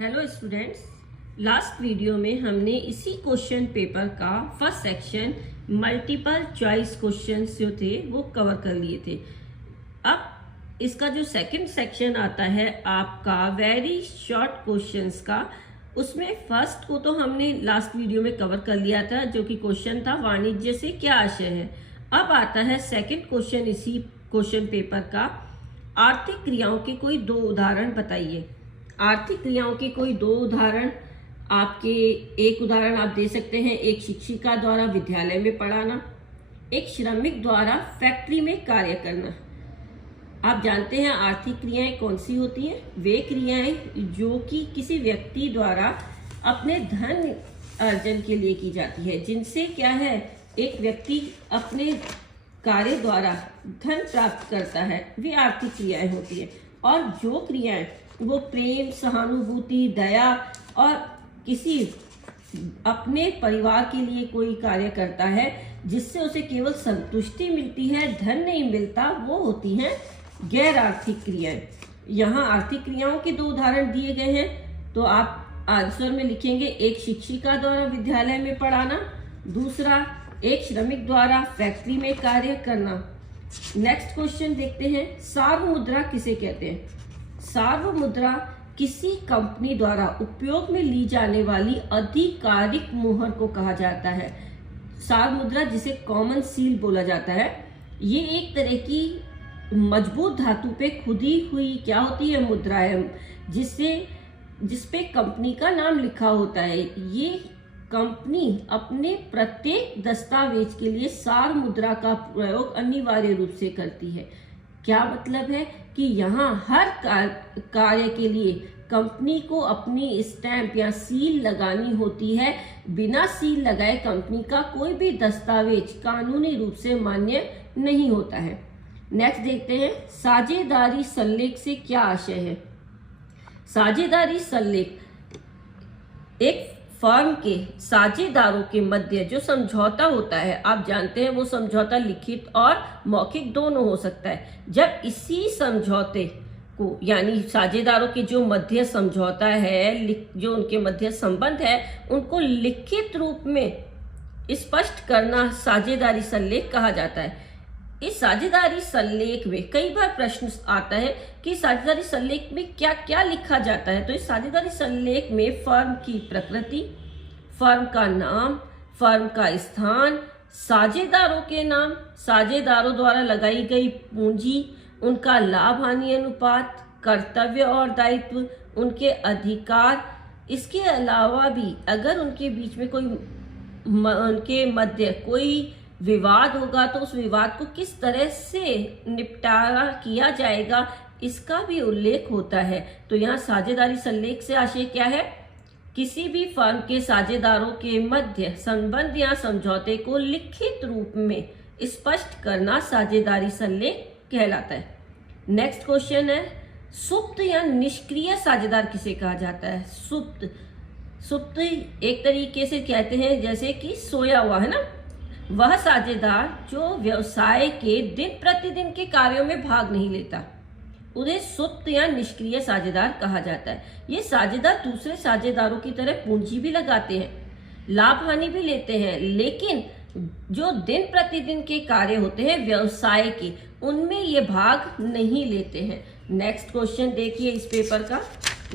Hello students, last video में हमने इसी क्वेश्चन पेपर का first section multiple choice questions जो थे वो कवर कर लिए थे। अब इसका जो सेकंड सेक्शन आता है आपका वेरी शॉर्ट क्वेश्चंस का, उसमें फर्स्ट को तो हमने लास्ट वीडियो में कवर कर लिया था, जो कि क्वेश्चन था वाणिज्य से क्या आशय है। अब आता है सेकंड क्वेश्चन इसी क्वेश्चन पेपर का, आर्थिक क्रियाओं के कोई दो उदाहरण बताइए। आर्थिक क्रियाओं के कोई दो उदाहरण आपके, एक उदाहरण आप दे सकते हैं, एक शिक्षिका द्वारा विद्यालय में पढ़ाना, एक श्रमिक द्वारा फैक्ट्री में कार्य करना। आप जानते हैं आर्थिक क्रियाएं कौन सी होती हैं? वे क्रियाएं जो कि किसी व्यक्ति द्वारा अपने धन अर्जन के लिए की जाती है, जिनसे क्या है, एक व्यक्ति अपने कार्य द्वारा धन प्राप्त करता है, वे आर्थिक क्रियाएं होती है। और जो क्रियाएं वो प्रेम, सहानुभूति, दया और किसी अपने परिवार के लिए कोई कार्य करता है जिससे उसे केवल संतुष्टि मिलती है, धन नहीं मिलता, वो होती हैं गैर आर्थिक क्रियाएं। यहाँ आर्थिक क्रियाओं के दो उदाहरण दिए गए हैं, तो आप आंसर में लिखेंगे एक शिक्षिका द्वारा विद्यालय में पढ़ाना, दूसरा एक श्रमिक द्वारा फैक्ट्री में कार्य करना। नेक्स्ट क्वेश्चन देखते हैं, सार्वमुद्रा किसे कहते हैं? सार्वमुद्रा किसी कंपनी द्वारा उपयोग में ली जाने वाली आधिकारिक मुहर को कहा जाता है। सार्वमुद्रा जिसे कॉमन सील बोला जाता है, ये एक तरह की मजबूत धातु पे खुदी हुई क्या होती है, मुद्रा है, जिसपे कंपनी का नाम लिखा होता है। ये कंपनी अपने प्रत्येक दस्तावेज के लिए सार्वमुद्रा का प्रयोग अनिवार्य रूप से करती है। क्या मतलब है कि यहाँ हर कार्य के लिए कंपनी को अपनी स्टैंप या सील लगानी होती है। बिना सील लगाए कंपनी का कोई भी दस्तावेज कानूनी रूप से मान्य नहीं होता है। नेक्स्ट देखते हैं, साझेदारी सल्लेख से क्या आशय है? साझेदारी सल्लेख एक फर्म के साझेदारों के मध्य जो समझौता होता है, आप जानते हैं वो समझौता लिखित और मौखिक दोनों हो सकता है। जब इसी समझौते को, यानी साझेदारों के जो मध्य समझौता है, जो उनके मध्य संबंध है, उनको लिखित रूप में स्पष्ट करना साझेदारी सल्लेख कहा जाता है। इस साझेदारी सल्लेख में कई बार प्रश्न आता है कि साझेदारी सल्लेख में क्या क्या लिखा जाता है। तो इस साझेदारी सल्लेख में फर्म की प्रकृति, फर्म का नाम, फर्म का स्थान, साझेदारों के नाम, साझेदारों द्वारा लगाई गई पूंजी, उनका लाभ हानि अनुपात, कर्तव्य और दायित्व, उनके अधिकार। इसके अलावा भी अगर उनके बीच में उनके मध्य कोई विवाद होगा तो उस विवाद को किस तरह से निपटारा किया जाएगा, इसका भी उल्लेख होता है। तो यहाँ साझेदारी सल्लेख से आशय क्या है? किसी भी फर्म के साझेदारों के मध्य संबंध या समझौते को लिखित रूप में स्पष्ट करना साझेदारी सल्लेख कहलाता है। नेक्स्ट क्वेश्चन है, सुप्त या निष्क्रिय साझेदार किसे कहा जाता है? सुप्त एक तरीके से कहते हैं जैसे कि सोया हुआ है ना, वह साझेदार जो व्यवसाय के दिन प्रतिदिन के कार्यों में भाग नहीं लेता, उन्हें सुप्त या निष्क्रिय साझेदार कहा जाता है। ये साझेदार दूसरे साझेदारों की तरह पूंजी भी लगाते हैं, लाभ हानि भी लेते हैं, लेकिन जो दिन प्रतिदिन के कार्य होते हैं व्यवसाय के, उनमें ये भाग नहीं लेते हैं। नेक्स्ट क्वेश्चन देखिए इस पेपर का।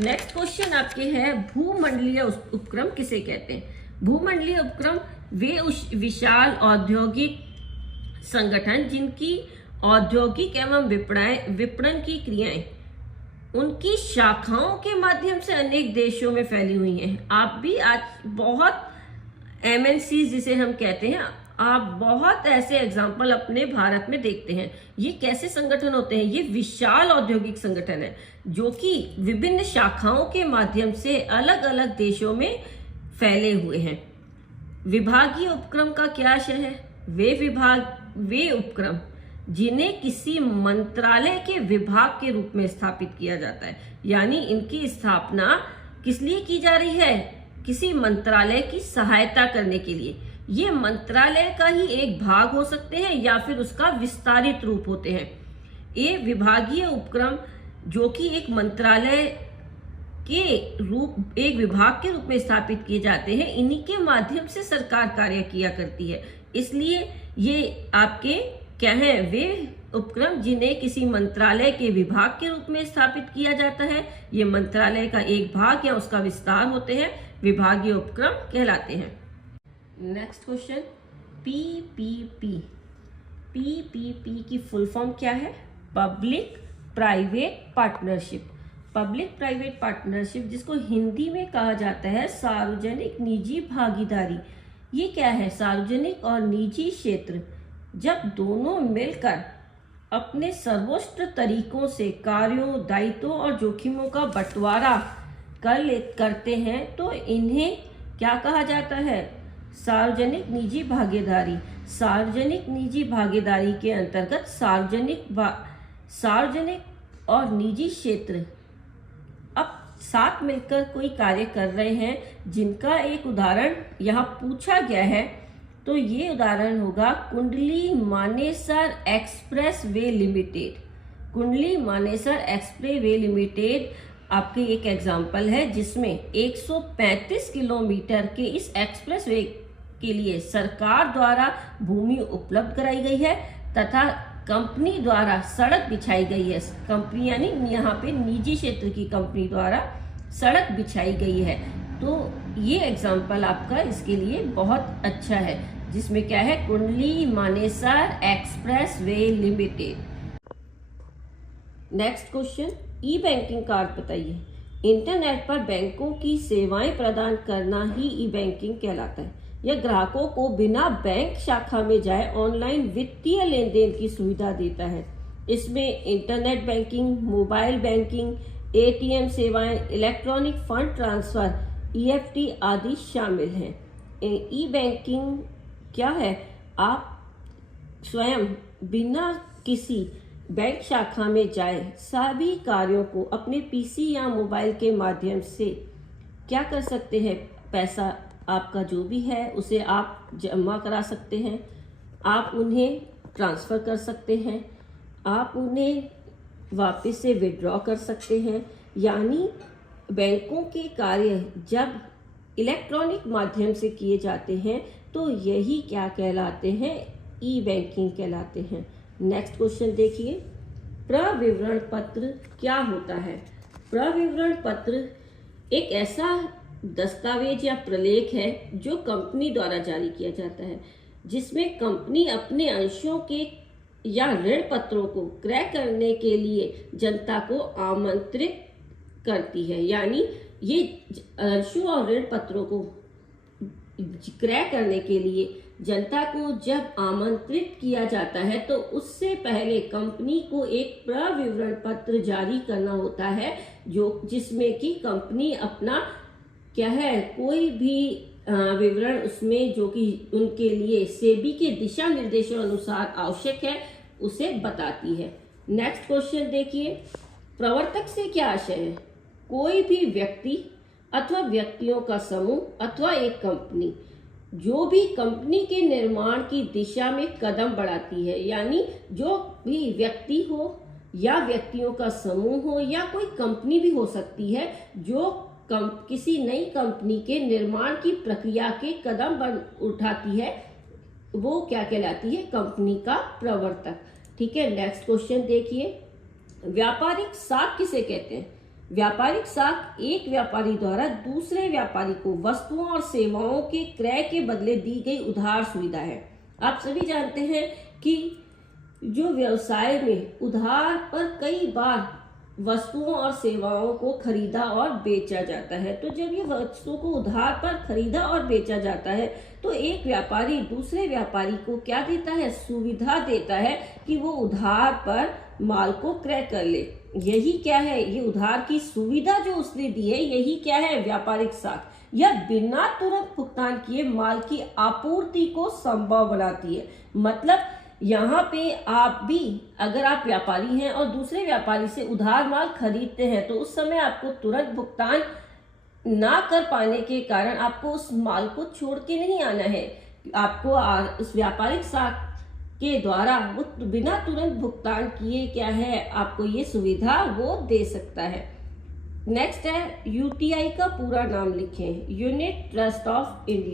नेक्स्ट क्वेश्चन आपके है, भूमंडलीय उपक्रम किसे कहते हैं? भूमंडलीय उपक्रम वे विशाल औद्योगिक संगठन जिनकी औद्योगिक एवं विपणन की क्रियाएं उनकी शाखाओं के माध्यम से अनेक देशों में फैली हुई हैं। आप भी आज बहुत MNC जिसे हम कहते हैं, आप बहुत ऐसे एग्जाम्पल अपने भारत में देखते हैं। ये कैसे संगठन होते हैं? ये विशाल औद्योगिक संगठन है जो कि विभिन्न शाखाओं के माध्यम से अलग अलग देशों में फैले हुए हैं। विभागीय उपक्रम का क्या आशय है? वे उपक्रम जिन्हें किसी मंत्रालय के विभाग के रूप में स्थापित किया जाता है, यानी इनकी स्थापना किस लिए की जा रही है? किसी मंत्रालय की सहायता करने के लिए। ये मंत्रालय का ही एक भाग हो सकते हैं या फिर उसका विस्तारित रूप होते हैं। ये विभागीय उपक्रम जो कि एक मंत्रालय के रूप, एक विभाग के रूप में स्थापित किए जाते हैं। इन्हीं के माध्यम से सरकार कार्य किया करती है। इसलिए ये आपके क्या है, वे उपक्रम जिन्हें किसी मंत्रालय के विभाग के रूप में स्थापित किया जाता है, ये मंत्रालय का एक भाग या उसका विस्तार होते हैं, विभागीय उपक्रम कहलाते हैं। Next question, PPP. पीपीपी की फुल फॉर्म क्या है? Public private partnership. Public private partnership, जिसको हिंदी में कहा जाता है सार्वजनिक निजी भागीदारी। ये क्या है? सार्वजनिक और निजी क्षेत्र जब दोनों मिलकर अपने सर्वोत्कृष्ट तरीकों से कार्यों, दायित्वों और जोखिमों का बंटवारा करते हैं तो इन्हें क्या कहा जाता है? सार्वजनिक निजी भागीदारी। सार्वजनिक निजी भागीदारी के अंतर्गत सार्वजनिक और निजी क्षेत्र अब साथ मिलकर कोई कार्य कर रहे हैं, जिनका एक उदाहरण यहाँ पूछा गया है। तो ये उदाहरण होगा कुंडली मानेसर एक्सप्रेस वे लिमिटेड। कुंडली मानेसर एक्सप्रेस वे लिमिटेड आपके एक एग्जाम्पल है, जिसमें 135 किलोमीटर के इस एक्सप्रेस वे के लिए सरकार द्वारा भूमि उपलब्ध कराई गई है तथा कंपनी द्वारा सड़क बिछाई गई है। कंपनी यानी यहाँ पे निजी क्षेत्र की कंपनी द्वारा सड़क बिछाई गई है। तो ये एग्जाम्पल आपका इसके लिए बहुत अच्छा है, जिसमें क्या है, Kundli Manesar expressway limited. Next question, e banking card बताइए। इंटरनेट पर बैंकों की सेवाएं प्रदान करना ही ई बैंकिंग कहलाता है। यह ग्राहकों को बिना बैंक शाखा में जाए ऑनलाइन वित्तीय लेन देन की सुविधा देता है। इसमें internet banking, mobile banking, ATM सेवाएं, इलेक्ट्रॉनिक फंड ट्रांसफर, ईएफटी आदि शामिल हैं। ई बैंकिंग क्या है? आप स्वयं बिना किसी बैंक शाखा में जाए सभी कार्यों को अपने पीसी या मोबाइल के माध्यम से क्या कर सकते हैं? पैसा आपका जो भी है उसे आप जमा करा सकते हैं, आप उन्हें ट्रांसफ़र कर सकते हैं, आप उन्हें वापस से विड्रॉ कर सकते हैं। यानी बैंकों के कार्य जब इलेक्ट्रॉनिक माध्यम से किए जाते हैं तो यही क्या कहलाते हैं? ई बैंकिंग कहलाते हैं। नेक्स्ट क्वेश्चन देखिए, प्रविवरण पत्र क्या होता है? प्रविवरण पत्र एक ऐसा दस्तावेज या प्रलेख है जो कंपनी द्वारा जारी किया जाता है, जिसमें कंपनी अपने अंशों के या ऋण पत्रों को क्रय करने के लिए जनता को आमंत्रित करती है। यानी ये अंशों और ऋण पत्रों को क्रय करने के लिए जनता को जब आमंत्रित किया जाता है तो उससे पहले कंपनी को एक प्रविवरण पत्र जारी करना होता है, जो जिसमें कि कंपनी अपना क्या है, कोई भी विवरण उसमें जो कि उनके लिए सेबी के दिशा निर्देशों अनुसार आवश्यक है उसे बताती है। नेक्स्ट क्वेश्चन देखिए, प्रवर्तक से क्या आशय है? कोई भी व्यक्ति अथवा व्यक्तियों का समूह अथवा एक कंपनी जो भी कंपनी के निर्माण की दिशा में कदम बढ़ाती है। यानी जो भी व्यक्ति हो या व्यक्तियों का समूह हो या कोई कंपनी भी हो सकती है जो किसी नई कंपनी के निर्माण की प्रक्रिया के कदम उठाती है, वो क्या कहलाती है? कंपनी का प्रवर्तक। ठीक है, नेक्स्ट क्वेश्चन देखिए, व्यापारिक साख किसे कहते हैं? व्यापारिक साख एक व्यापारी द्वारा दूसरे व्यापारी को वस्तुओं और सेवाओं के क्रय के बदले दी गई उधार सुविधा है। आप सभी जानते हैं कि जो व्यवसाय में उधार पर कई बार वस्तुओं और सेवाओं को खरीदा और बेचा जाता है, तो जब ये वस्तुओं को उधार पर खरीदा और बेचा जाता है तो एक व्यापारी दूसरे व्यापारी को क्या देता है? सुविधा देता है कि वो उधार पर माल को क्रय कर ले। यही क्या है? ये उधार की सुविधा जो उसने दी है, यही क्या है? व्यापारिक साख। यह बिना तुरंत भुगतान किए माल की आपूर्ति को संभव बनाती है। मतलब यहाँ पे आप भी अगर आप व्यापारी हैं और दूसरे व्यापारी से उधार माल खरीदते हैं तो उस समय आपको तुरंत भुगतान ना कर पाने के कारण आपको उस माल को छोड़ के नहीं आना है। आपको उस व्यापारिक साख के द्वारा वो बिना तुरंत भुगतान किए क्या है, आपको ये सुविधा वो दे सकता है। नेक्स्ट है यूटीआई का पूरा नाम लिखें, यूनिट ट्रस्ट ऑफ इंडिया।